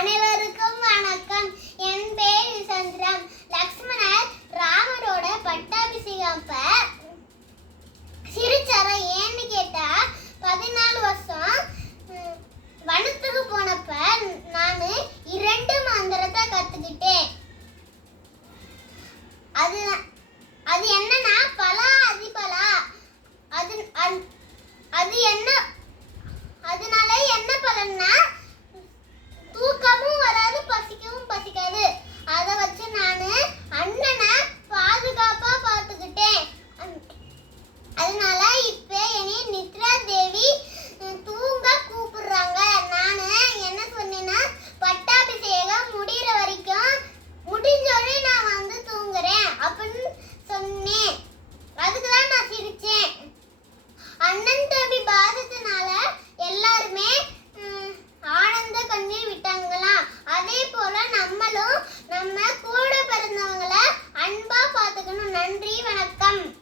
அனைவருக்கும் வணக்கம். என் பேர் சந்திரம் லக்ஷ்மணர் ராமரோட பட்டாபிஷேகம் அப்ப ஏன்னு கேட்டா பதினாலு வருஷம் வனத்துக்கு போனப்ப நான் இரண்டு மந்திரத்தை கத்துக்கிட்டேன். அது அது என்னன்னா பலா அதிபலா. அது அது- அது என்ன அதனால என்ன பலன்னா நன்றி வணக்கம்.